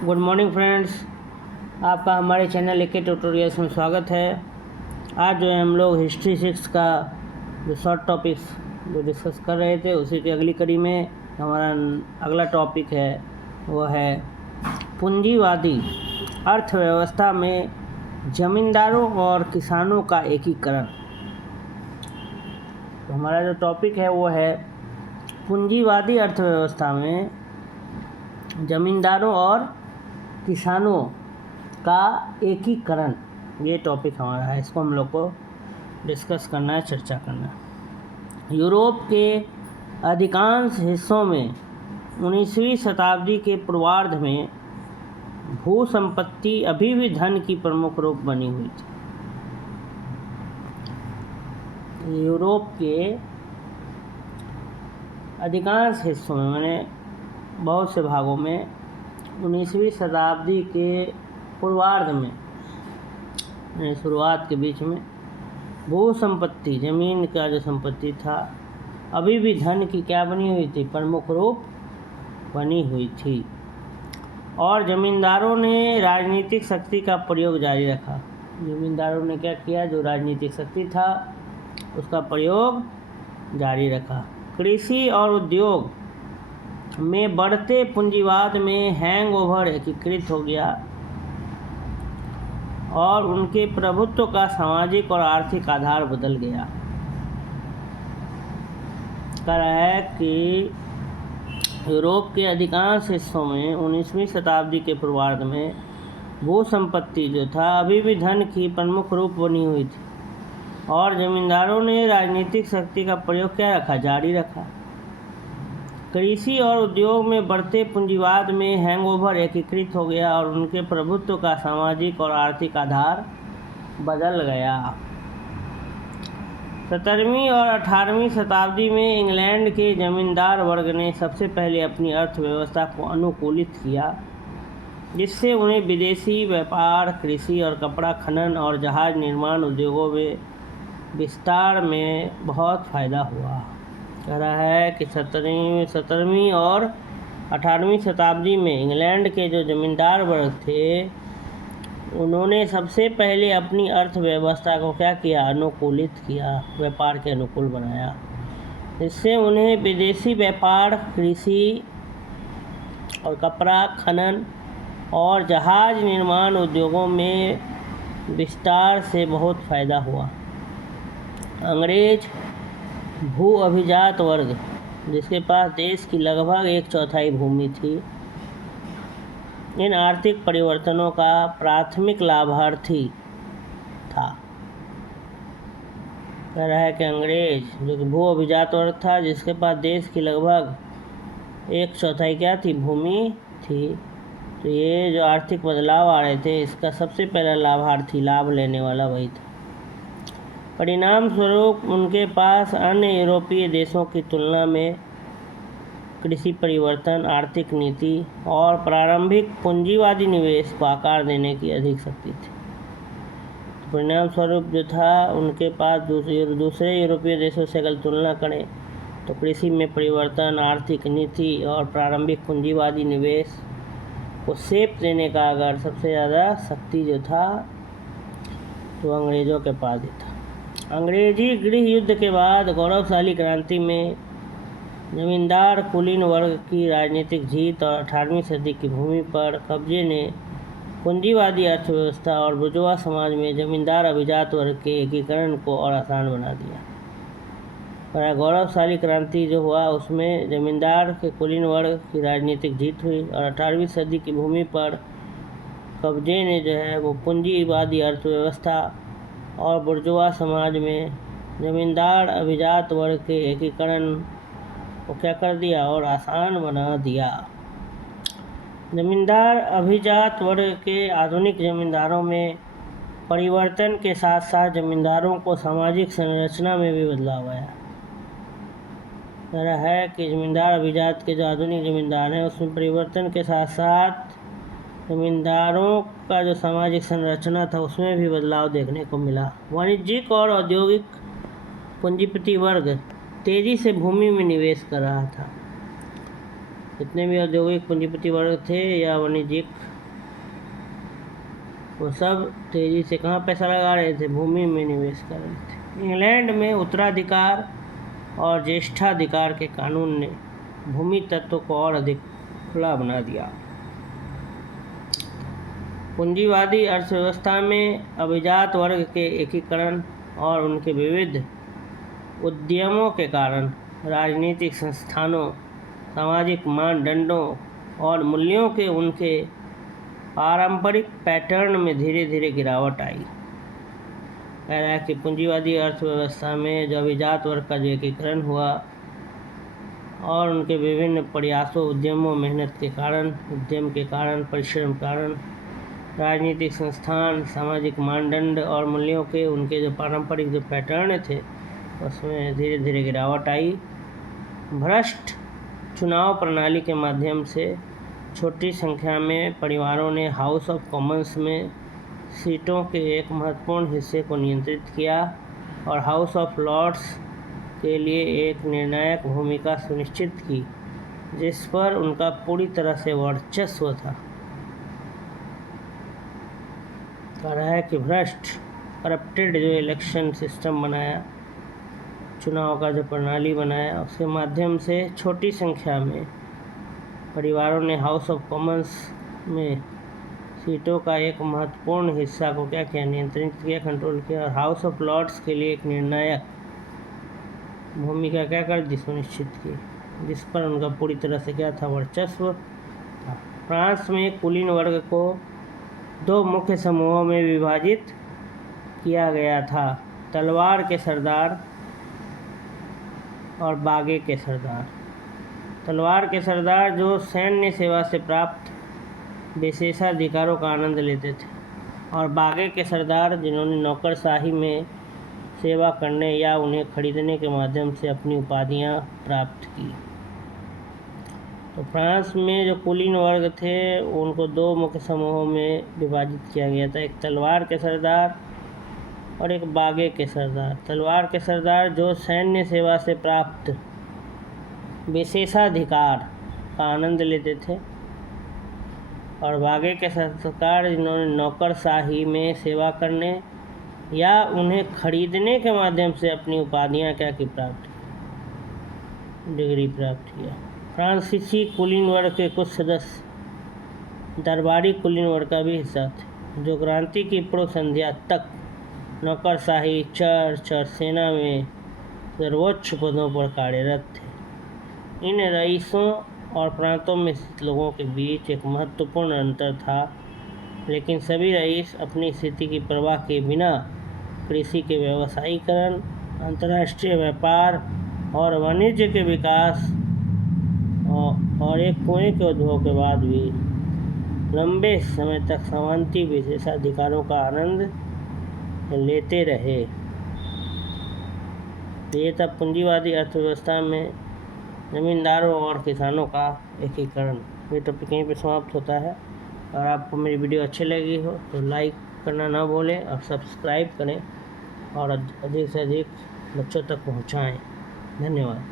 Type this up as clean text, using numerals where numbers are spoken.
Good morning friends, आपका हमारे channel के ट्यूटोरियल्स में स्वागत है। आज जो है हम लोग हिस्ट्री 6 का जो शॉर्ट टॉपिक्स जो डिस्कस कर रहे थे उसी की अगली कड़ी में हमारा अगला टॉपिक है वो है पूंजीवादी अर्थव्यवस्था में ज़मींदारों और किसानों का एकीकरण। तो हमारा जो टॉपिक है वो है पूंजीवादी अर्थव्यवस्था में ज़मींदारों और किसानों का एकीकरण। ये टॉपिक हमारा है, इसको हम लोग को डिस्कस करना है, चर्चा करना है। यूरोप के अधिकांश हिस्सों में 19वीं शताब्दी के पूर्वार्ध में भू संपत्ति अभी भी धन की प्रमुख रूप बनी हुई थी। यूरोप के अधिकांश हिस्सों में मैंने बहुत से भागों में 19वीं शताब्दी के पूर्वार्ध में शुरुआत के बीच में भू संपत्ति, ज़मीन का जो संपत्ति था, अभी भी धन की क्या बनी हुई थी, प्रमुख रूप बनी हुई थी। और ज़मींदारों ने राजनीतिक शक्ति का प्रयोग जारी रखा। ज़मींदारों ने क्या किया, जो राजनीतिक शक्ति था उसका प्रयोग जारी रखा। कृषि और उद्योग में बढ़ते पूंजीवाद में हैंगओवर एकीकृत हो गया और उनके प्रभुत्व का सामाजिक और आर्थिक आधार बदल गया। कह रहा है कि यूरोप के अधिकांश हिस्सों में 19वीं शताब्दी के पूर्वार्ध में भू संपत्ति जो था अभी भी धन की प्रमुख रूप बनी हुई थी और ज़मींदारों ने राजनीतिक शक्ति का प्रयोग क्या रखा, जारी रखा। कृषि और उद्योग में बढ़ते पूंजीवाद में हैंगओवर एकीकृत हो गया और उनके प्रभुत्व का सामाजिक और आर्थिक आधार बदल गया। 17वीं और 18वीं शताब्दी में इंग्लैंड के जमींदार वर्ग ने सबसे पहले अपनी अर्थव्यवस्था को अनुकूलित किया, जिससे उन्हें विदेशी व्यापार, कृषि और कपड़ा खनन और जहाज निर्माण उद्योगों में विस्तार में बहुत फ़ायदा हुआ। कह रहा है कि 17वीं और 18वीं शताब्दी में इंग्लैंड के जो जमींदार वर्ग थे उन्होंने सबसे पहले अपनी अर्थव्यवस्था को क्या किया, अनुकूलित किया, व्यापार के अनुकूल बनाया। इससे उन्हें विदेशी व्यापार, कृषि और कपड़ा खनन और जहाज निर्माण उद्योगों में विस्तार से बहुत फ़ायदा हुआ। अंग्रेज भू अभिजात वर्ग, जिसके पास देश की लगभग 1/4 भूमि थी, इन आर्थिक परिवर्तनों का प्राथमिक लाभार्थी था। कह रहा है कि अंग्रेज जो कि भू अभिजात वर्ग था, जिसके पास देश की लगभग 1/4 क्या थी, भूमि थी, तो ये जो आर्थिक बदलाव आ रहे थे इसका सबसे पहला लाभार्थी, लाभ लेने वाला वही था। परिणाम स्वरूप उनके पास अन्य यूरोपीय देशों की तुलना में कृषि परिवर्तन, आर्थिक नीति और प्रारंभिक पूंजीवादी निवेश को आकार देने की अधिक शक्ति थी। तो परिणाम स्वरूप जो था उनके पास दूसरे यूरोपीय देशों से अगर तुलना करें तो कृषि में परिवर्तन, आर्थिक नीति और प्रारंभिक पूंजीवादी निवेश को सेप देने का अगर सबसे ज़्यादा शक्ति जो था तो अंग्रेज़ों के पास ही था। अंग्रेजी गृह युद्ध के बाद गौरवशाली क्रांति में जमींदार कुलीन वर्ग की राजनीतिक जीत और 18वीं सदी की भूमि पर कब्जे ने पूंजीवादी अर्थव्यवस्था और बुर्जुआ समाज में जमींदार अभिजात वर्ग के एकीकरण को और आसान बना दिया। पर गौरवशाली क्रांति जो हुआ उसमें जमींदार के कुलीन वर्ग की राजनीतिक जीत हुई और 18वीं सदी की भूमि पर कब्जे ने जो है वो पूंजीवादी अर्थव्यवस्था और बुर्जुआ समाज में जमींदार अभिजात वर्ग के एकीकरण को क्या कर दिया, और आसान बना दिया। जमींदार अभिजात वर्ग के आधुनिक जमींदारों में परिवर्तन के साथ साथ जमींदारों को सामाजिक संरचना में भी बदलाव आया। कह रहा है कि जमींदार अभिजात के जो आधुनिक जमींदार हैं उसमें परिवर्तन के साथ साथ जमींदारों का जो सामाजिक संरचना था उसमें भी बदलाव देखने को मिला। वाणिज्यिक और औद्योगिक पूंजीपति वर्ग तेज़ी से भूमि में निवेश कर रहा था। जितने भी औद्योगिक पूंजीपति वर्ग थे या वाणिज्यिक वो सब तेज़ी से कहाँ पैसा लगा रहे थे? भूमि में निवेश कर रहे थे। इंग्लैंड में उत्तराधिकार और ज्येष्ठाधिकार के कानून ने भूमि तत्व को और अधिक खुला बना दिया। पूंजीवादी अर्थव्यवस्था में अभिजात वर्ग के एकीकरण और उनके विविध उद्यमों के कारण राजनीतिक संस्थानों, सामाजिक मानदंडों और मूल्यों के उनके पारंपरिक पैटर्न में धीरे धीरे गिरावट आई। कह रहा है कि पूंजीवादी अर्थव्यवस्था में जो अभिजात वर्ग का जो एकीकरण हुआ और उनके विभिन्न प्रयासों, उद्यमों, मेहनत के कारण, उद्यम के कारण, परिश्रम के कारण राजनीतिक संस्थान, सामाजिक मानदंड और मूल्यों के उनके जो पारंपरिक जो पैटर्न थे उसमें धीरे धीरे गिरावट आई। भ्रष्ट चुनाव प्रणाली के माध्यम से छोटी संख्या में परिवारों ने हाउस ऑफ कॉमन्स में सीटों के एक महत्वपूर्ण हिस्से को नियंत्रित किया और हाउस ऑफ लॉर्ड्स के लिए एक निर्णायक भूमिका सुनिश्चित की, जिस पर उनका पूरी तरह से वर्चस्व था। कह रहा है कि भ्रष्ट करप्टेड जो इलेक्शन सिस्टम बनाया, चुनाव का जो प्रणाली बनाया, उसके माध्यम से छोटी संख्या में परिवारों ने हाउस ऑफ कॉमन्स में सीटों का एक महत्वपूर्ण हिस्सा को क्या किया? नियंत्रित किया, कंट्रोल किया और हाउस ऑफ लॉर्ड्स के लिए एक निर्णायक भूमिका क्या कर दी? सुनिश्चित की, जिस पर उनका पूरी तरह से क्या था? वर्चस्व था। फ्रांस में कुलीन वर्ग को दो मुख्य समूहों में विभाजित किया गया था, तलवार के सरदार और बागे के सरदार। तलवार के सरदार जो सैन्य सेवा से प्राप्त विशेषाधिकारों का आनंद लेते थे, और बागे के सरदार जिन्होंने नौकरशाही में सेवा करने या उन्हें खरीदने के माध्यम से अपनी उपाधियां प्राप्त की। तो फ्रांस में जो कुलीन वर्ग थे उनको दो मुख्य समूहों में विभाजित किया गया था, एक तलवार के सरदार और एक बागे के सरदार। तलवार के सरदार जो सैन्य सेवा से प्राप्त विशेषाधिकार का आनंद लेते थे, और बागे के सरदार जिन्होंने नौकरशाही में सेवा करने या उन्हें खरीदने के माध्यम से अपनी उपाधियां क्या की? प्राप्त की, डिग्री प्राप्त किया। फ्रांसीसी कुलीन वर्ग के कुछ सदस्य दरबारी कुलीन वर्ग का भी हिस्सा थे, जो क्रांति की पूर्व संध्या तक नौकरशाही, चर्च और सेना में सर्वोच्च पदों पर कार्यरत थे। इन रईसों और प्रांतों में स्थित लोगों के बीच एक महत्वपूर्ण अंतर था, लेकिन सभी रईस अपनी स्थिति की परवाह किए बिना कृषि के व्यावसायीकरण, अंतर्राष्ट्रीय व्यापार और वाणिज्य के विकास और एक कुएं के उद्भव के बाद भी लंबे समय तक सामंती विशेषाधिकारों का आनंद लेते रहे। ये था पूंजीवादी अर्थव्यवस्था में जमींदारों और किसानों का एकीकरण। ये टॉपिक यहीं पे समाप्त होता है। और आपको मेरी वीडियो अच्छी लगी हो तो लाइक करना ना भूलें और सब्सक्राइब करें और अधिक से अधिक बच्चों तक पहुंचाएं। धन्यवाद।